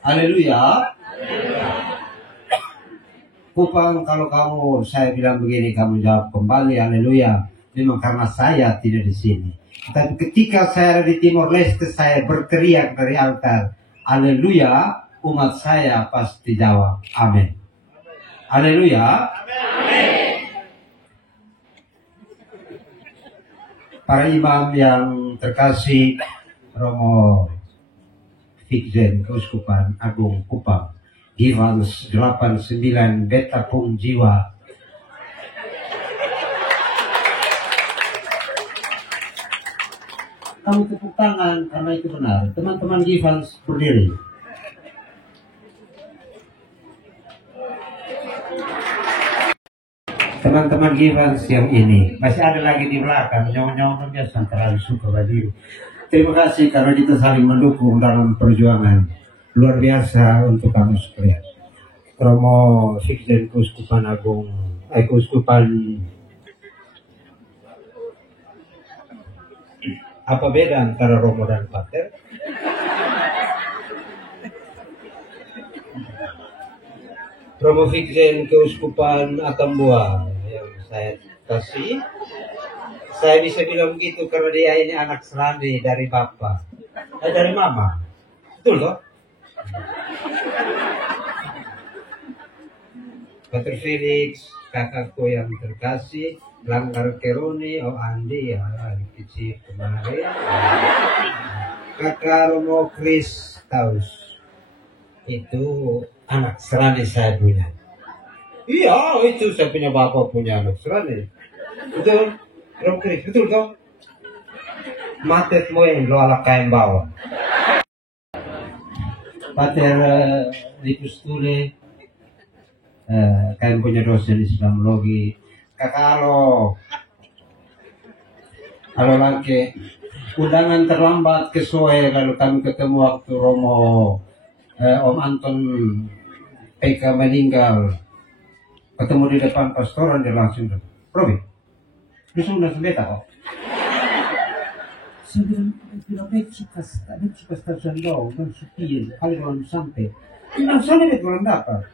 Haleluya. Kupang, kalau saya bilang begini, kamu jawab kembali, haleluya. Memang karena saya tidak di sini. Tapi ketika saya di Timor Leste, saya berteriak dari altar, haleluya, umat saya pasti jawab, amin. Haleluya. Para imam yang terkasih, Romo Fikzen Keuskupan Agung Kupang, Givans 89 Beta Pung Jiwa. Kamu tepuk tangan karena itu benar. Teman-teman Givans berdiri. Teman-teman Givans yang ini masih ada lagi di belakang, nyong-nyong biasa terlalu suka berdiri. Terima kasih karena kita saling mendukung dalam perjuangan luar biasa untuk kamu sekalian. Romo Fikzen Keuskupan Agung, Keuskupan, apa beda antara Romo dan Pater? Romo Fikzen Keuskupan Atambua yang saya kasih, saya bisa bilang begitu karena dia ini anak serani dari Bapak, dari Mama, betul toh? Pater Felix, kakakku yang terkasih, Langgar Keroni, Andi ya, kecil kemarin, kakak Romo Kris Taus, itu anak serani saya punya. Iya, itu saya punya bapak punya anak serani. Betul, Romo Kris, betul toh? Matet mo yang lo ala kain bawah. Pater Lipustule, kalian punya dosen Islamologi. Kakak halo laki, undangan terlambat ke Soe, lalu kami ketemu waktu Romo Om Anton PK meninggal, ketemu di depan pastoran, dia langsung Robi, dia sudah sebeta kok. Saya bilang cikas tersendau dan supir kali belum sampai. Bilang sana dia belum dapat.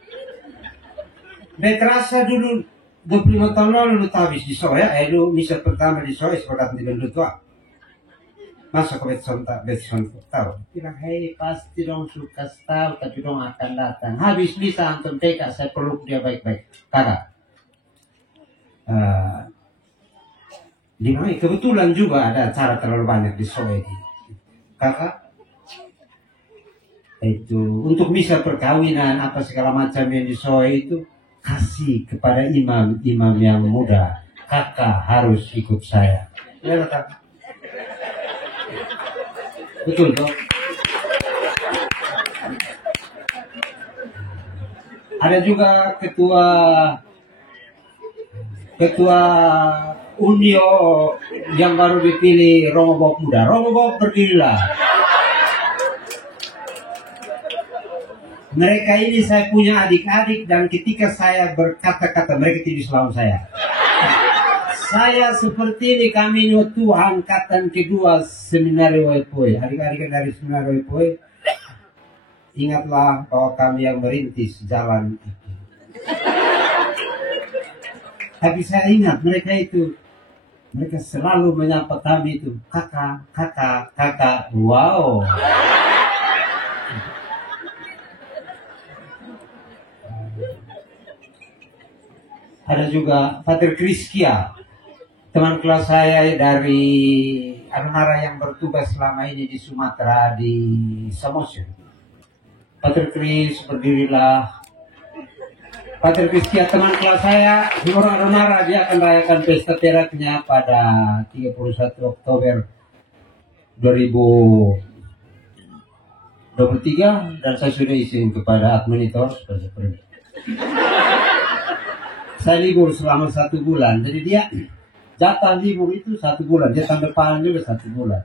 Dia terasa dulu 25 tahun lalu lu habis di Soe, lu misa pertama di Soe sepakat dengan lu tua. Masa ke Betson tahu. Bilang, hei pasti dong suka tahu, tapi dong akan datang. Habis misa Anton TK, saya peluk dia baik-baik. Kakak. Di mana kebetulan juga ada acara terlalu banyak di Soe. Kakak. Itu untuk misa perkawinan apa segala macam yang di Soe itu. Kasih kepada imam yang muda, kakak harus ikut saya. Ya, kakak. Betul toh? Ada juga ketua Unio yang baru dipilih, Romo Bob muda. Romo Bob berdirilah. Mereka ini saya punya adik-adik dan ketika saya berkata-kata mereka tidak selalu saya. Saya seperti ini, kami itu angkatan kedua Seminari Waipoi. Adik-adik dari Seminari Waipoi, ingatlah bahwa kami yang merintis jalan itu. Tapi saya ingat mereka itu, mereka selalu menyapa kami itu, kakak, kakak, kakak, wow. Ada juga Pater Kriskia, teman kelas saya dari Adonara yang bertugas selama ini di Sumatera, di Samosir. Pater Kris, berdirilah. Pater Kriskia, teman kelas saya di orang Adonara, dia akan rayakan pesta teraknya pada 31 Oktober 2023 dan saya sudah izin kepada admonitor seperti ini. Saya libur selama 1 bulan, jadi dia jatah libur itu 1 bulan, dia tahun depan juga 1 bulan.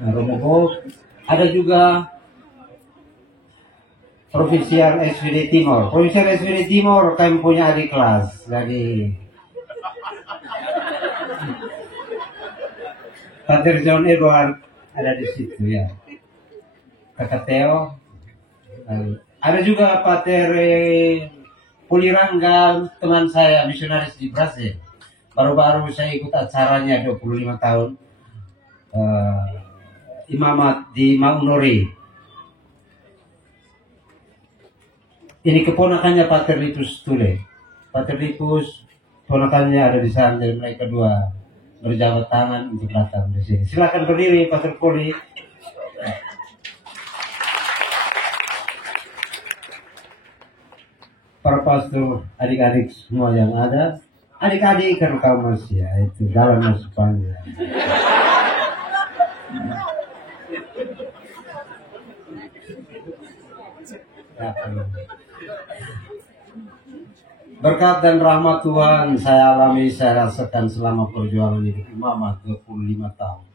Nah, Romo, ada juga Provinsial SVD Timor. Provinsial SVD Timor kami punya adik kelas, jadi Pater John Edward ada di situ ya. Kakak Teo. Ada juga Pater Pulirangga, teman saya misionaris di Brasil. Baru-baru saya ikut acaranya 25 tahun imamat di Maunori. Ini keponakannya Pater Litus Tule. Pater Litus, ponakannya ada di sana, dan mereka dua berjabat tangan untuk datang di sini. Silakan berdiri, Pater Poli. Para pastor, adik-adik semua yang ada, adik-adik kan kamu masih ya, itu dalam masih panjang. Berkat dan rahmat Tuhan saya alami, saya rasakan selama perjuangan hidup imamat 25 tahun.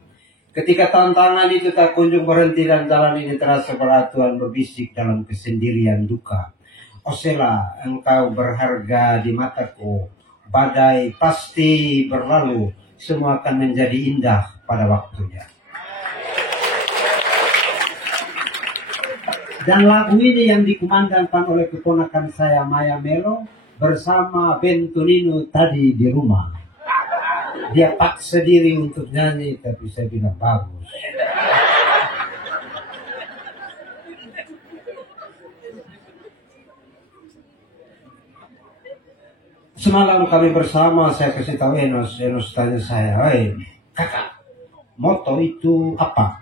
Ketika tantangan itu tak kunjung berhenti dan jalan ini terasa berat, Tuhan berbisik dalam kesendirian duka. Osela, engkau berharga di mataku. Badai pasti berlalu, semua akan menjadi indah pada waktunya. Dan lagu ini yang dikumandangkan oleh keponakan saya Maya Melo bersama Bentonino tadi di rumah. Dia paksa diri untuk nyanyi, tapi saya bilang bagus. Semalam kami bersama, saya kasih tahu Enos tanya saya, "Hei kakak, moto itu apa?"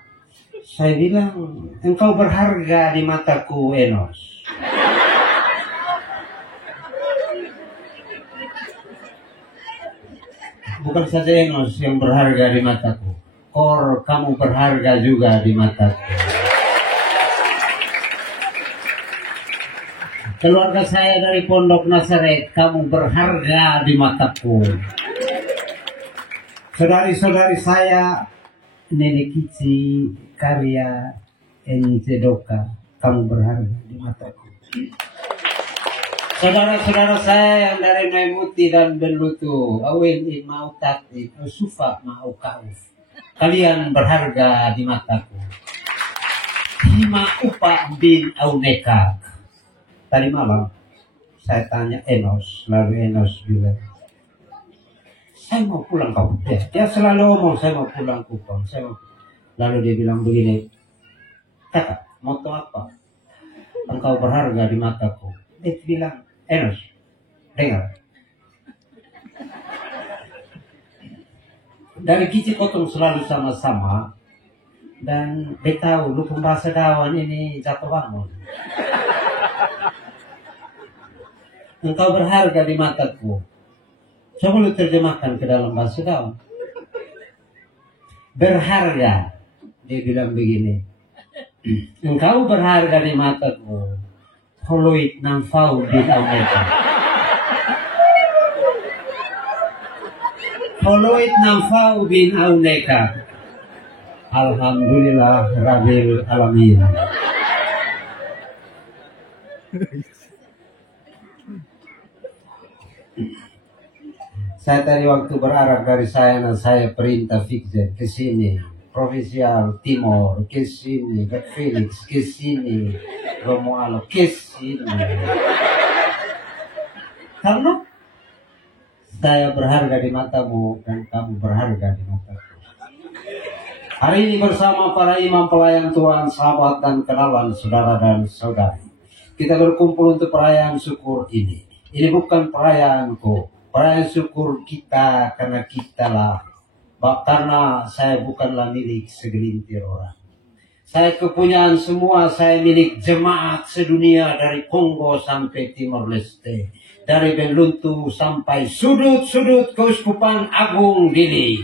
Saya bilang, "Engkau berharga di mataku, Enos." Bukan saja Enos yang berharga di mataku, Kor, kamu berharga juga di mataku. Keluarga saya dari Pondok Nazaret, kamu berharga di mataku. Saudari-saudari saya, Nenek Kici, Karya, Encedoka, kamu berharga di mataku. Saudara-saudara saya yang dari Naimuti dan Belutu, Awin in Mautati, Sufa Maukauf, kalian berharga di mataku. Hima Upa bin Auneka. Tadi malam saya tanya Enos, lalu Enos bilang, "Saya mau pulang Kupang." Dia selalu ngomong, "Saya mau pulang Kupang." Lalu dia bilang begini, "Kakak, moto apa? Engkau berharga di mataku." Dia bilang, "Enos, dengar. Dari Kici Potong selalu sama-sama, dan dia tahu lu pembahasa dawan ini jatuh bangun. Engkau berharga di mataku." Coba lu terjemahkan ke dalam bahasa dawan. Berharga, dia bilang begini, "Engkau berharga di mataku. Holoit nang fau bin auneka. Holoit nang fau bin auneka. Alhamdulillah Rabbil Alamin." Saya tadi waktu berarah dari saya perintah Fikzen ke sini, Provinsial Timor ke sini, Gat Felix ke sini, Romualo ke sini. Karena saya berharga di matamu dan kamu berharga di mataku. Hari ini bersama para imam pelayan Tuhan, sahabat dan kenalan, saudara dan saudari, kita berkumpul untuk perayaan syukur ini. Ini bukan perayaanku. Perayaan syukur kita karena karena saya bukanlah milik segelintir orang. Saya kepunyaan semua, saya milik jemaat sedunia dari Kongo sampai Timor Leste. Dari Benluntu sampai sudut-sudut Keuskupan Agung Dili.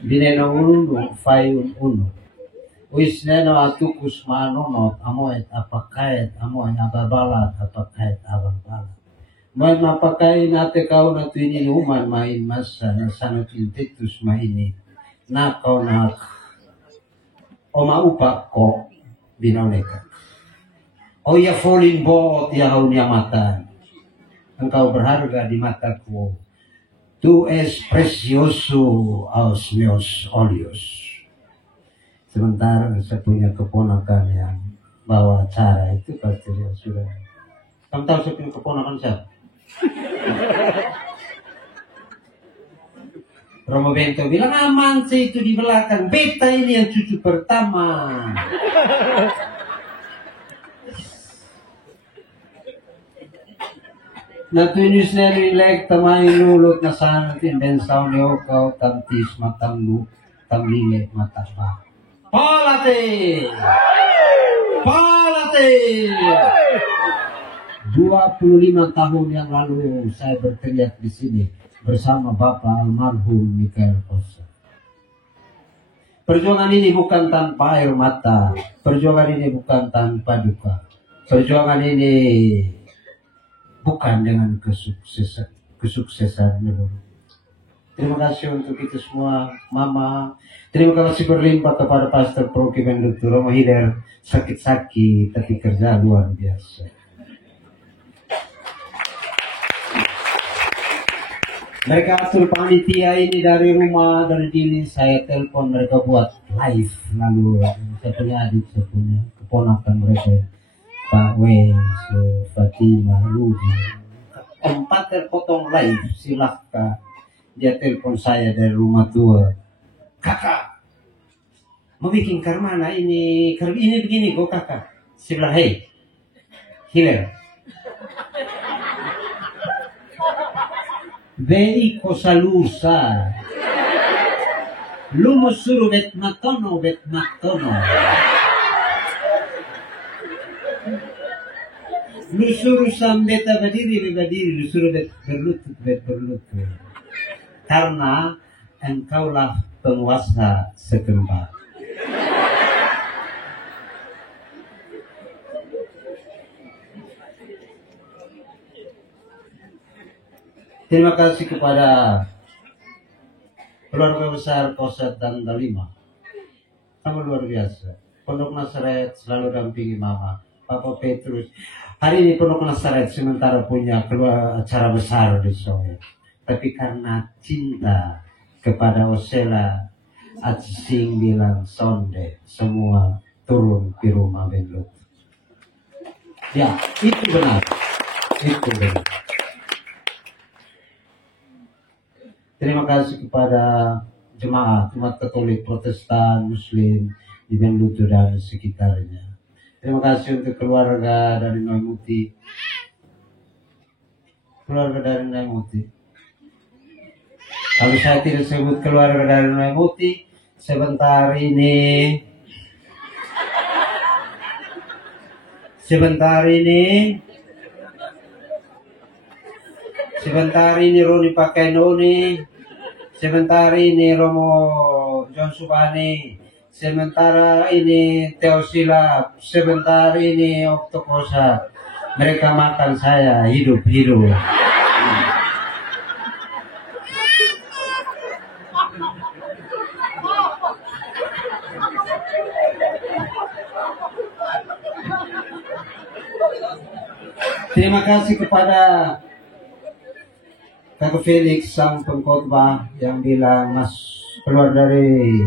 Bineno unu, fayun unu. Wisneno atukus manonot amoet apakait amoet ababalat apakait ababalat. Moet mapakai nate kau natu ini uman main masa na sangat intitus mainit. Na kau nak oma upak ko binoneka. O ya falling bot ya kau niamatan. Engkau berharga di mataku. Tu es precioso aos meus olhos. Sementara saya punya keponakan yang bawa acara itu pasti dia sudah. Kamu tahu saya punya keponakan siapa? Romo Bento bilang aman sih itu di belakang. Beta ini yang cucu pertama. Na tunis na rilek tamay lulot na sana tin ben saw leo kau tantis matang lu tamlile mataba. Palate! Palate! 25 tahun yang lalu saya berteriak di sini bersama Bapak almarhum Mikael Kosa. Perjuangan ini bukan tanpa air mata, perjuangan ini bukan tanpa duka, perjuangan ini bukan dengan kesuksesan menurut. Terima kasih untuk itu semua, Mama. Terima kasih berlimpah kepada Pastor Proki dan Dr. Romo Hider, sakit-sakit tapi kerja luar biasa. Mereka atur panitia ini dari rumah, dari diri saya telepon mereka buat live. Lalu saya punya adik, saya punya keponakan mereka, Pak Wes, Fatima, Rudi. 4 terpotong live, silahkan. Dia telepon saya dari rumah tua. Kakak, mau bikin karmana ini begini kok kakak. Saya bilang, hei, Hiler. Vei cosa lusa. Lumo suru bet matono. Lu suruh sambeta berdiri, lu suruh berlutut. Karena engkaulah penguasa setempat. Terima kasih kepada keluarga besar Koset dan Dalima. Kamu luar biasa. Pondok Nazaret selalu dampingi Mama, Papa Petrus. Hari ini Pondok Nazaret sementara punya acara besar di Soe. Tapi karena cinta kepada Osela, Acising bilang sonde, semua turun di rumah Benlut. Ya, itu benar. Itu benar. Terima kasih kepada jemaat Katolik, Protestan, Muslim di Benlutu dan sekitarnya. Terima kasih untuk keluarga dari Noimuti. Keluarga dari Noimuti. Kalau saya tidak sebut keluarga dari Noimuti, sebentar ini Roni pakai Noni, sebentar ini Romo John Subani, sementara ini Teosila, sebentar ini Oktokosa. Mereka makan saya hidup. Terima kasih kepada Kakak Felix sang pengkhotbah yang bilang keluar dari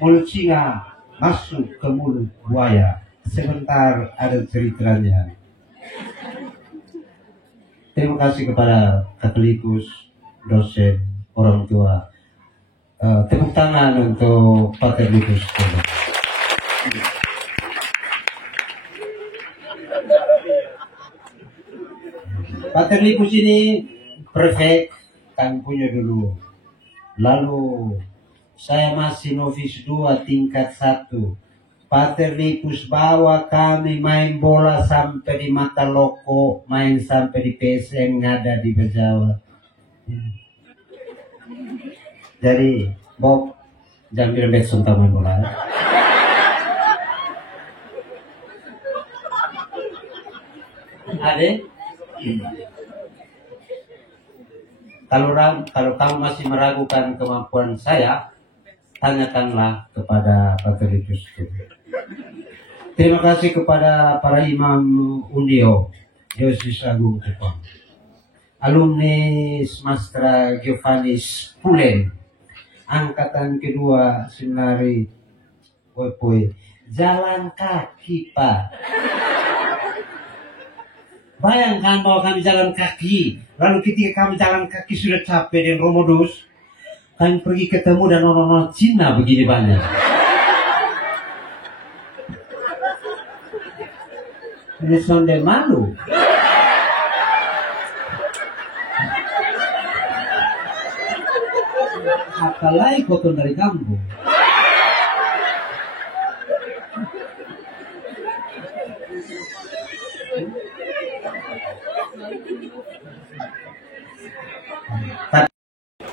mulut singa masuk ke mulut buaya. Sebentar ada ceritanya. Terima kasih kepada Katolikus, dosen, orang tua. Tepuk tangan untuk Paterlikus. Paterlikus ini prefek kan punya dulu. Lalu saya masih novis 2 tingkat 1. Paterlikus bawa kami main bola sampai di Mataloko, main sampai di PSM ngada di Bejawa. Jadi Bob jangan bilang besok main bola. Ade? Kalau kamu masih meragukan kemampuan saya, tanyakanlah kepada Paterlikus. Terima kasih kepada para imam Undio, Yesus Agung Kupang. alumnis Mastra Giovannis Pulen, angkatan kedua Seminari Poe. Jalan kaki, Pak. Bayangkan bahwa kami jalan kaki, lalu ketika kami jalan kaki sudah capek dan romodus, kami pergi ketemu dan orang-orang Cina begini banyak. Ini sonde malu. Apalagi kotor dari kampung.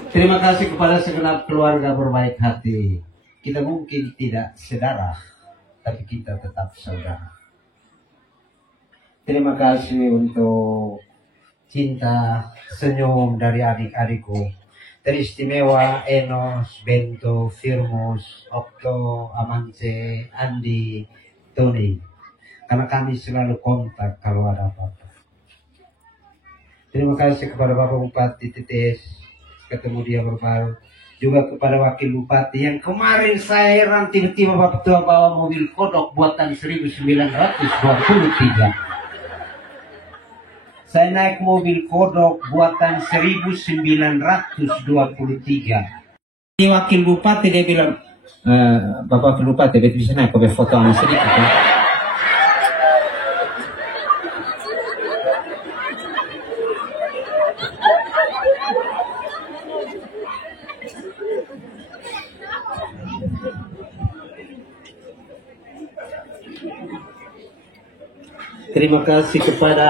Terima kasih kepada segenap keluarga berbaik hati. Kita mungkin tidak sedarah, tapi kita tetap saudara. Terima kasih untuk cinta, senyum dari adik-adikku. Teristimewa Enos, Bento, Firmus, Okto, Amance, Andi, Tony. Karena kami selalu kontak kalau ada apa-apa. Terima kasih kepada Bapak Bupati TTS, ketemu dia berbaru. Juga kepada Wakil Bupati yang kemarin saya heran tiba-tiba Bapak Tua bawa mobil kodok buatan 1923. Saya naik mobil kodok buatan 1923. Di Wakil Bupati dia bilang, Bapak Wakil Bupati bisa naik ke foto sama sedikit ya? Terima kasih kepada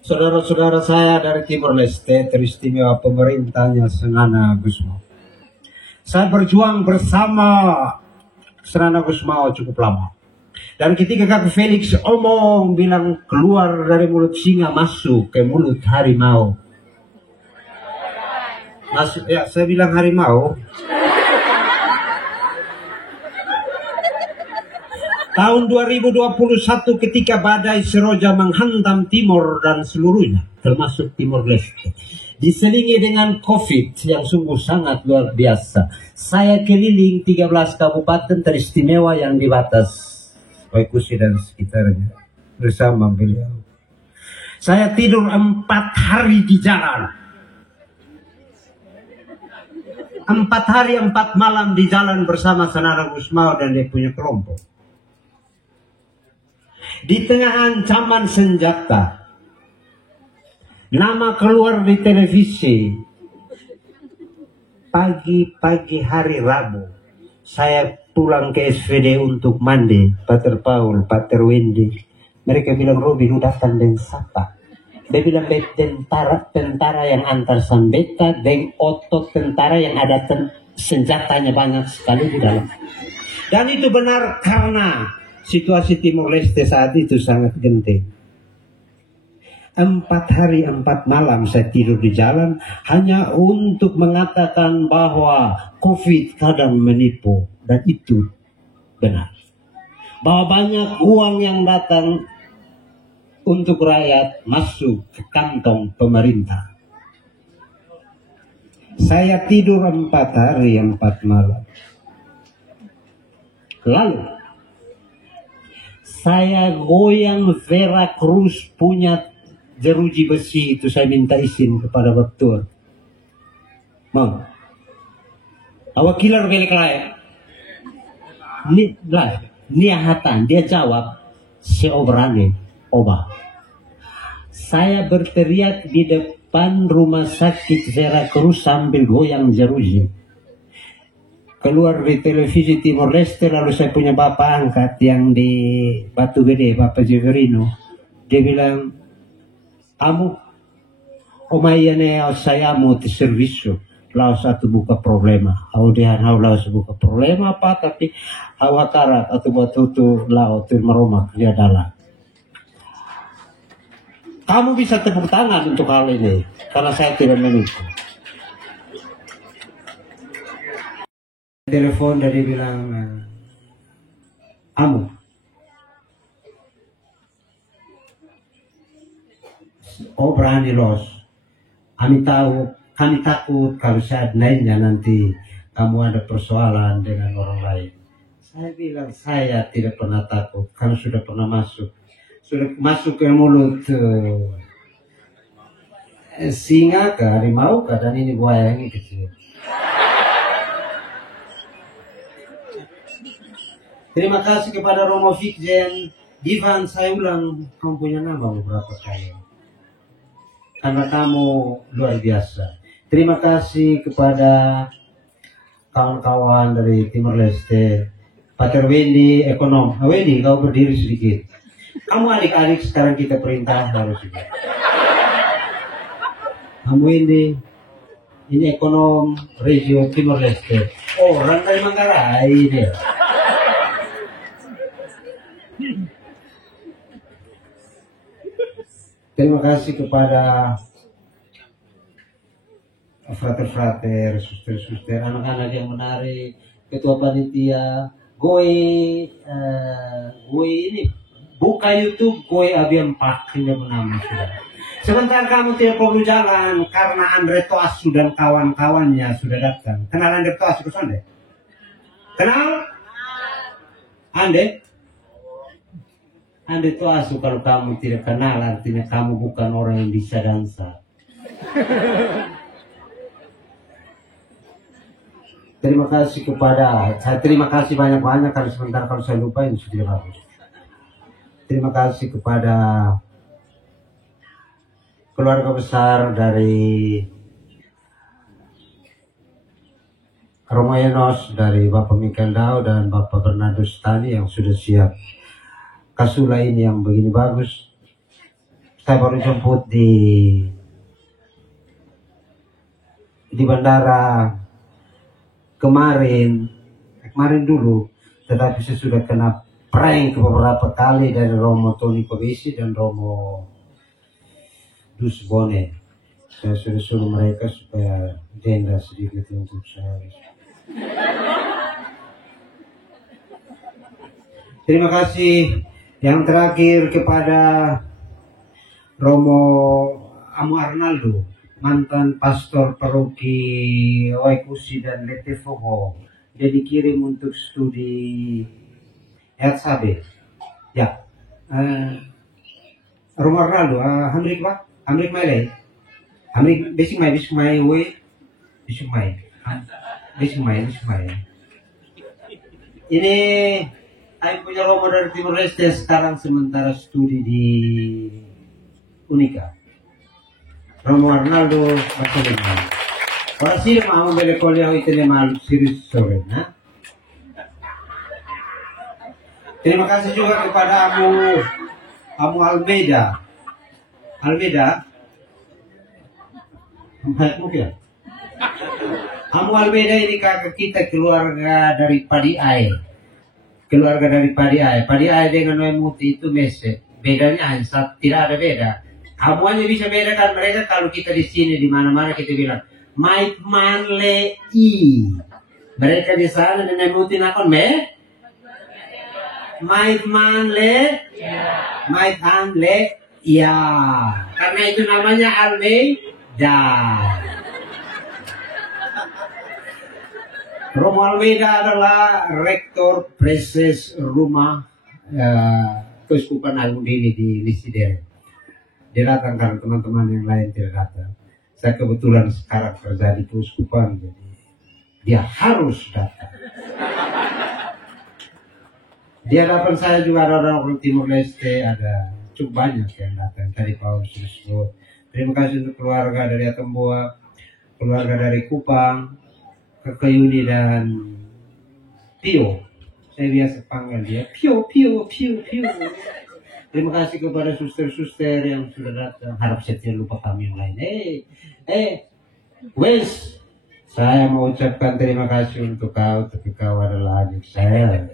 saudara-saudara saya dari Timor Leste, teristimewa pemerintahnya Senana Gusmao. Saya berjuang bersama Senana Gusmao cukup lama. Dan ketika Kak Felix omong bilang keluar dari mulut singa masuk ke mulut harimau. Masuk ya, saya bilang harimau. Tahun 2021 ketika badai Seroja menghantam Timor dan seluruhnya, termasuk Timor Leste, diselingi dengan COVID yang sungguh sangat luar biasa. Saya keliling 13 kabupaten teristimewa yang di batas Waikusi dan sekitarnya bersama beliau. Saya tidur 4 hari di jalan. 4 hari 4 malam di jalan bersama Senana Gusmao dan dia punya kelompok. Di tengah ancaman senjata, nama keluar di televisi. Pagi-pagi hari Rabu, saya pulang ke SVD untuk mandi. Pater Paul, Pater Wendy, mereka bilang, Robi lu datang dan sapa. Dia bilang, tentara yang antar sambeta, dan otot tentara yang ada senjatanya banyak sekali di dalam. Dan itu benar karena situasi Timor Leste saat itu sangat genting. 4 hari 4 malam saya tidur di jalan hanya untuk mengatakan bahwa COVID kadang menipu. Dan itu benar. Bahwa banyak uang yang datang untuk rakyat masuk ke kantong pemerintah. Saya tidur 4 hari 4 malam. Lalu saya goyang Veracruz punya jeruji besi itu, saya minta izin kepada Baktur. Mau? Awak kilar balik raya. Niahatan, dia jawab, seobrane, oba. Saya berteriak di depan rumah sakit Veracruz sambil goyang jeruji. Keluar di televisi Timor Leste, lalu saya punya bapak angkat yang di Batu Gede, Bapak Jeverino. Dia bilang, kamu, omayane saya mau di servisu, lau satu buka problema. Audian lau buka problema apa, tapi awakarat atau batutu lau tu meroma dia dalam. Kamu bisa tepuk tangan untuk hal ini, karena saya tidak menipu. Telepon dari bilang, Oh berani los. Kami takut kalau saat lainnya nanti kamu ada persoalan dengan orang lain. Saya bilang saya tidak pernah takut karena sudah pernah masuk ke mulut singa ke harimau ke, dan ini buaya yang kecil. Terima kasih kepada Romo Fikjen. Divan, saya ulang kamu punya nama beberapa kali karena kamu luar biasa. Terima kasih kepada kawan-kawan dari Timor Leste, Pater Wendy, ekonom. Wendy, kau berdiri sedikit. Kamu adik-adik sekarang kita perintah harus juga. Kamu ini ekonom Regio Timor Leste. Oh, orang dari Manggarai dia. Terima kasih kepada frater-frater, suster-suster, anak-anak yang menarik, ketua panitia, gue ini buka YouTube, gue Abian Pak ini nama sudah. Sebentar kamu tidak perlu jalan karena Andre Toasu dan kawan-kawannya sudah datang. Kenal Andre Toasu ke sana? Kenal? Anda itu asu kalau kamu tidak kenal artinya kamu bukan orang yang bisa dansa. Terima kasih terima kasih banyak-banyak kalau sebentar kalau saya lupa ini sudah bagus. Terima kasih kepada keluarga besar dari Romo Enos, dari Bapak Mikael Dao dan Bapak Bernardo Stani yang sudah siap. Kasula ini yang begini bagus. Saya baru jemput di bandara kemarin dulu, tetapi saya sudah kena prank beberapa kali dari Romo Tony Pabisi dan Romo Dus Bone. Saya sudah suruh mereka supaya denda sedikit untuk saya. Terima kasih. Yang terakhir kepada Romo Amu Arnaldo, mantan pastor paroki Waikusi dan Letefoho. Dia dikirim untuk studi RSAB. Ya, Romo Arnaldo, Hamrik Pak, Hamrik Maile, Hamrik besok mai, Ini saya punya Romo dari Timor Leste sekarang sementara studi di Unika. Romo Arnaldo Barcelona. Ora sih mau beli kuliah itu malu serius sore, nah. Terima kasih juga kepada Amu Almeida. Mungkin. Amu Almeida ini kakak kita keluarga dari Padiai. Padiai dengan Noemuti itu mese. Bedanya hanya tidak ada beda. Kamu hanya bisa bedakan mereka kalau kita di sini di mana-mana kita bilang Mait Manle I. Mereka di sana di Noemuti nakon Mait Manle Mait Anle ya. Karena itu namanya Almeida. Romo Almeida adalah rektor preses rumah Keuskupan Agung Dini di Lisidere. Dia datang karena teman-teman yang lain tidak datang. Saya kebetulan sekarang kerja di Keuskupan, jadi dia harus datang. Di hadapan saya juga ada orang Timor Leste, ada cukup banyak yang datang. Tadi Paulus disebut. Terima kasih untuk keluarga dari Atemboa, keluarga dari Kupang, Kakak Yuni dan Pio. Saya biasa panggil dia Pio. Terima kasih kepada suster-suster yang sudah datang. Harap saya tidak lupa kami yang lain. Wes, saya mau ucapkan terima kasih untuk kau, tapi kau adalah adik saya.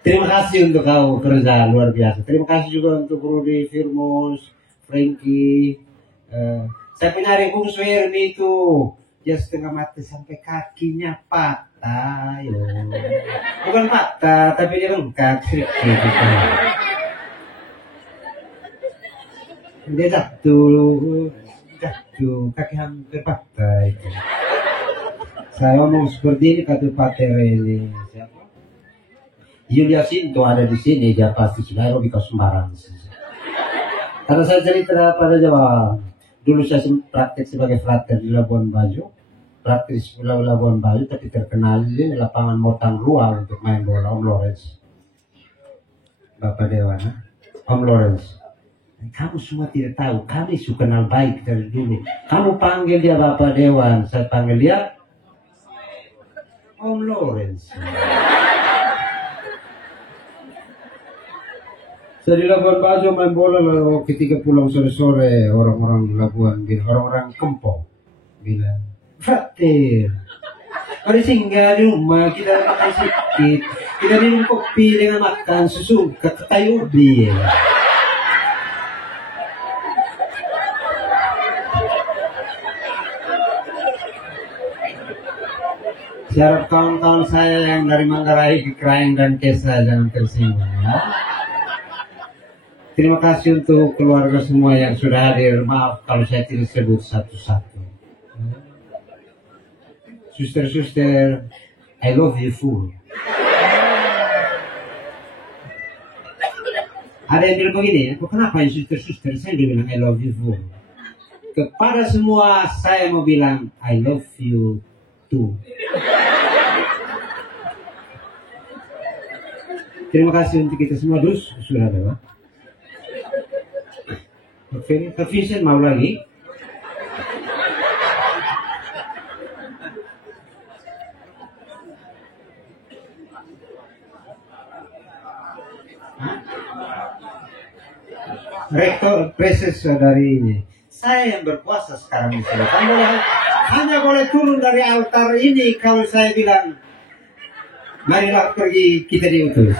Terima kasih untuk kau kerja luar biasa. Terima kasih juga untuk Rudy, Firmus, Frankie. Saya penyari Bung Suhermi itu. Dia setengah mati sampai kakinya patah. Bukan patah, tapi dia bengkak. Dia jatuh kaki hampir patah itu. Saya ngomong seperti ini kata pater ini siapa? Yulia Sinto ada di sini, dia pasti sudah aerobika sembarang. Karena saya cerita pada Jawa, dulu saya praktek sebagai frater di Labuan Bajo, praktek di Labuan Bajo, tapi terkenal di lapangan Motang Rua untuk main bola, Om Lawrence, Bapak Dewan, Om Lawrence. Kamu semua tidak tahu, kami sudah kenal baik dari dulu. Kamu panggil dia Bapak Dewan, saya panggil dia Om Lawrence. Saya di Labuan Bajo main bola lalu ketika pulang sore-sore orang-orang Labuan orang-orang Kempong bilang, Frater, mari singgah di rumah kita makan sedikit, kita minum kopi dengan makan susu ketai ubi. Ya. Siap kawan-kawan saya yang dari Manggarai, Kekraing dan Kesa jangan tersinggung ya. Terima kasih untuk keluarga semua yang sudah hadir. Maaf kalau saya tidak sebut satu-satu. Suster-suster, I love you full. Ada yang bilang begini, kenapa ya suster-suster saya bilang I love you full? Kepada semua saya mau bilang I love you too. Terima kasih untuk kita semua. Dus sudah ada. Oke, Vincent mau lagi? Rektor preses dari ini. Saya yang berpuasa sekarang di sini. Hanya boleh turun dari altar ini kalau saya bilang, marilah pergi kita diutus.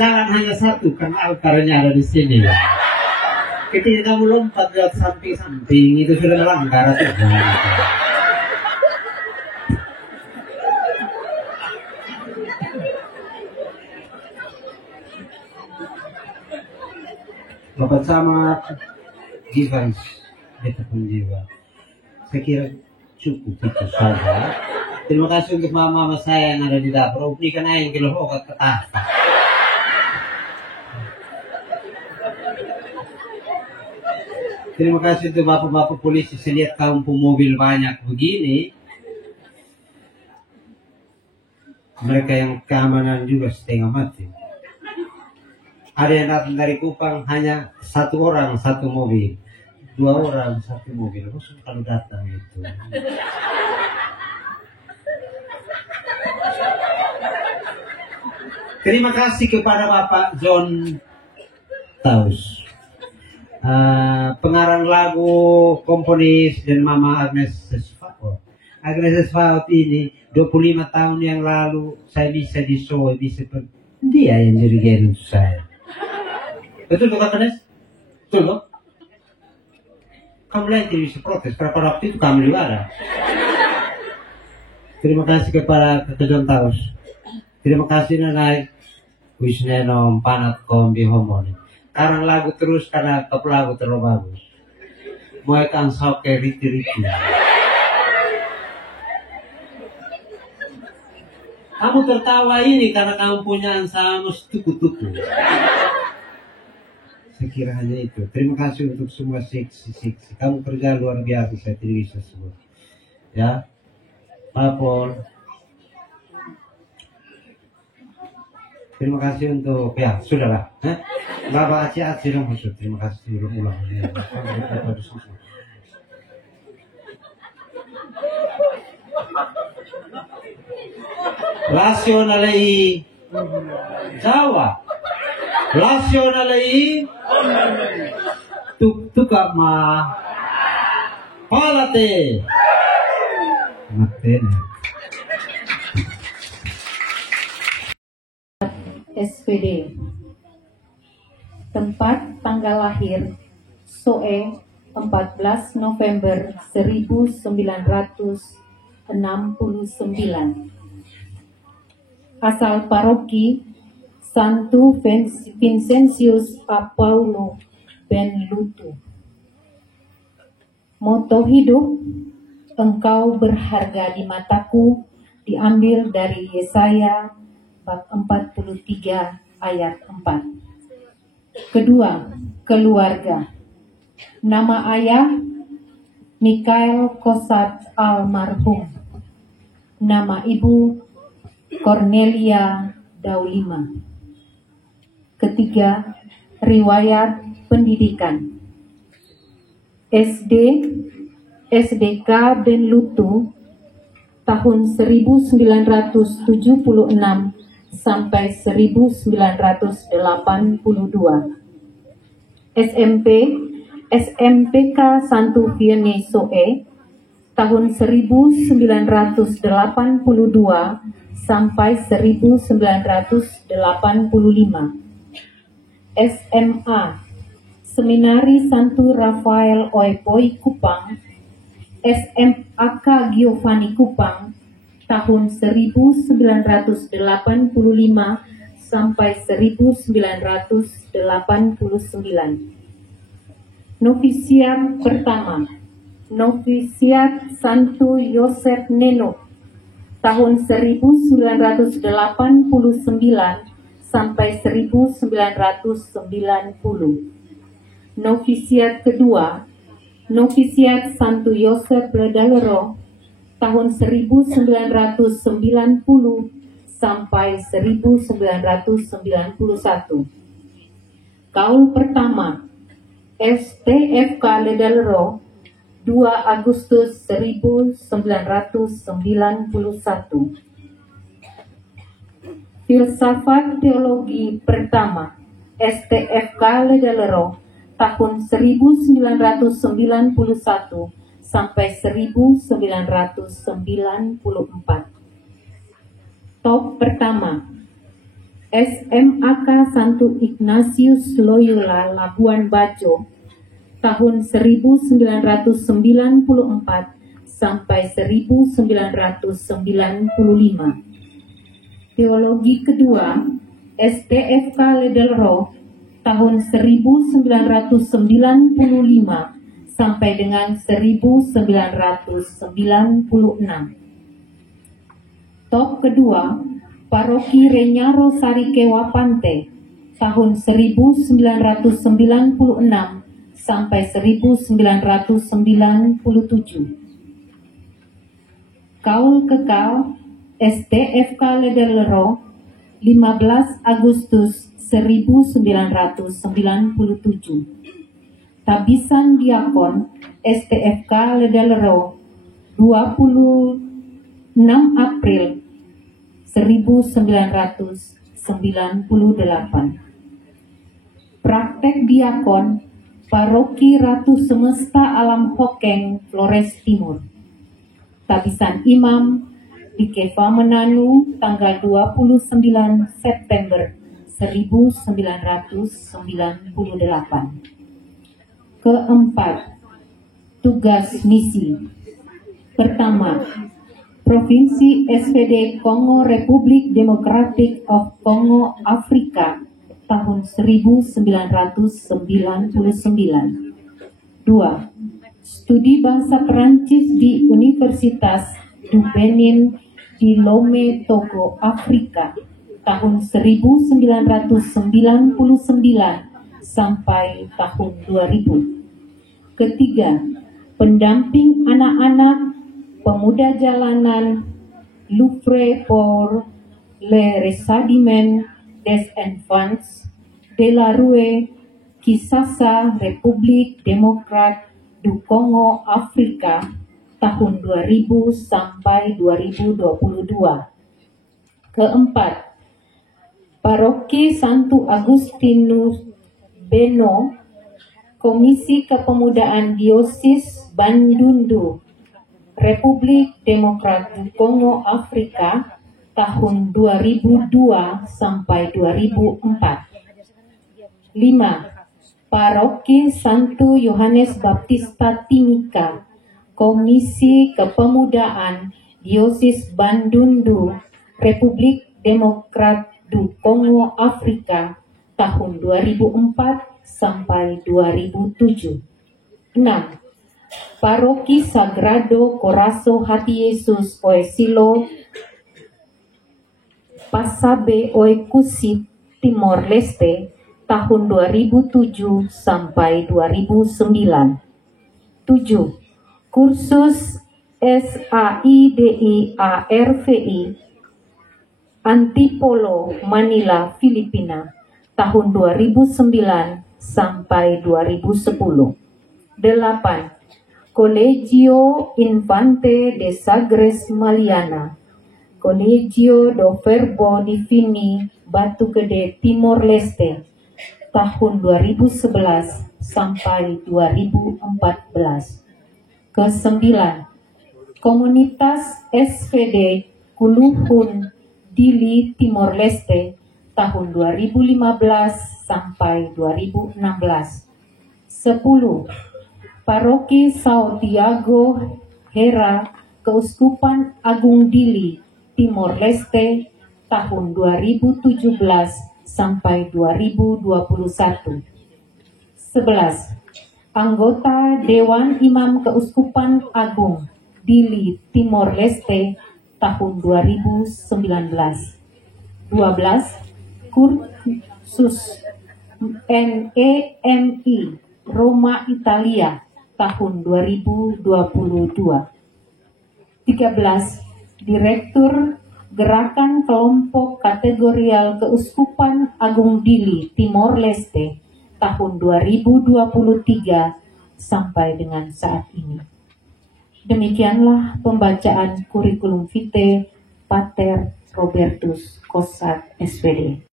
Jalan hanya satu, kan altarnya ada di sini. Ketika kamu lompat lewat samping-samping itu sudah melanggar aturan. Bapak sama Givans, beta penjiwa. Saya kira cukup itu saja. Terima kasih untuk mama saya yang ada di dapur. Berikan air yang kilo obat ketapa. Terima kasih untuk bapak-bapak polisi. Saya lihat kampung mobil banyak begini. Mereka yang keamanan juga setengah mati. Ada yang datang dari Kupang hanya satu orang satu mobil, 2 orang satu mobil. Maksud kalau datang itu. Terima kasih kepada Bapak John Taus. Pengarang lagu, komponis dan Mama Agnes Sesfaot. Agnes Sesfaot ini 25 tahun yang lalu saya bisa di show, dia yang dirigen untuk saya. Betul tuh Agnes? Betul loh? Kamu lain tidak bisa protes, karena pada waktu itu kamu juga ada. Terima kasih kepada John Taus. Terima kasih Nanai Wisneno Panat Kombi Homoni. Karang lagu terus karena top lagu terlalu bagus. Mau kan sok kayak riti-riti. Kamu tertawa ini karena kamu punya sama tuku-tuku. Saya kira hanya itu. Terima kasih untuk semua seksi. Kamu kerja luar biasa, saya tidak bisa sebut. Ya, Pak Pol. Terima kasih untuk ya sudahlah. Bapak Aceh dong maksud. Terima kasih ulang. Rasionalai Jawa. Rasionalai tukak ma palate. Matene. SPD. Tempat tanggal lahir Soe 14 November 1969. Asal paroki Santo Vincentius Apaulo Benlutu. Moto hidup, engkau berharga di mataku, diambil dari Yesaya bab 43 ayat 4. Kedua, keluarga. Nama ayah Mikael Kosat almarhum. Nama ibu Cornelia Daulima. Ketiga, riwayat pendidikan. SD, SDK Benlutu tahun 1976 sampai 1982. SMP, SMPK Santo Vianney tahun 1982 sampai 1985. SMA, Seminari Santo Rafael Oepoi Kupang, SMAK Giovanni Kupang tahun 1985 sampai 1989. Novisiat pertama, Novisiat Santo Yosef Neno tahun 1989 sampai 1990. Novisiat kedua, Novisiat Santo Yosef Bredalero tahun 1990 sampai 1991. Kaul pertama, STFK Ledalero 2 Agustus 1991. Filsafat Teologi pertama, STFK Ledalero tahun 1991 sampai 1994. Top pertama, SMAK Santo Ignatius Loyola Labuan Bajo tahun 1994 sampai 1995. Teologi kedua, STFK Ledalero tahun 1995 sampai dengan 1996. Top kedua, Paroki Renyaro Sarikewa Pante tahun 1996 sampai 1997. Kaul kekal STFK Ledalero 15 Agustus 1997. Tabisan Diakon STFK Ledalero 26 April 1998. Praktek Diakon Paroki Ratu Semesta Alam Hokeng, Flores Timur. Tabisan Imam di Keva Menanu tanggal 29 September 1998. Keempat, tugas misi. Pertama, Provinsi SPD Kongo Republik Demokratik of Kongo Afrika tahun 1999. 2. Studi Bahasa Perancis di Universitas du Benin di Lomé, Togo, Afrika tahun 1999 sampai tahun 2000. Ketiga, pendamping anak-anak pemuda jalanan Louvre pour le Ressadiment des Enfants de la Rue Kisasa Republik Demokrat du Kongo Afrika tahun 2000 sampai 2022. Keempat, Paroki Santo Agustinus Beno, Komisi Kepemudaan Diosis Bandundu, Republik Demokrat du Kongo Afrika tahun 2002 sampai 2004. 5. Paroki Santo Yohanes Baptista Timika, Komisi Kepemudaan Diosis Bandundu, Republik Demokrat du Kongo Afrika tahun 2004 sampai 2007. 6. Paroki Sagrado Coração Hati Yesus Oesilo Pasabe Oekusi Timor Leste tahun 2007 sampai 2009. 7. Kursus SAIDI-ARVI Antipolo Manila, Filipina tahun 2009 sampai 2010. 8. Colegio Infante de Sagres Maliana, Colegio do Verbo Divini Batu Gede, Timor Leste tahun 2011 sampai 2014. 9. Komunitas SVD Kuluhun Dili, Timor Leste tahun 2015 sampai 2016. 10. Paroki Sao Tiago Hera Keuskupan Agung Dili, Timor Leste tahun 2017 sampai 2021. 11. Anggota Dewan Imam Keuskupan Agung Dili, Timor Leste tahun 2019. 12. Kursus NEMI Roma, Italia tahun 2022. 13. Direktur Gerakan Kelompok Kategorial Keuskupan Agung Dili, Timor Leste tahun 2023 sampai dengan saat ini. Demikianlah pembacaan kurikulum vitae Pater Robertus Kosat, SVD.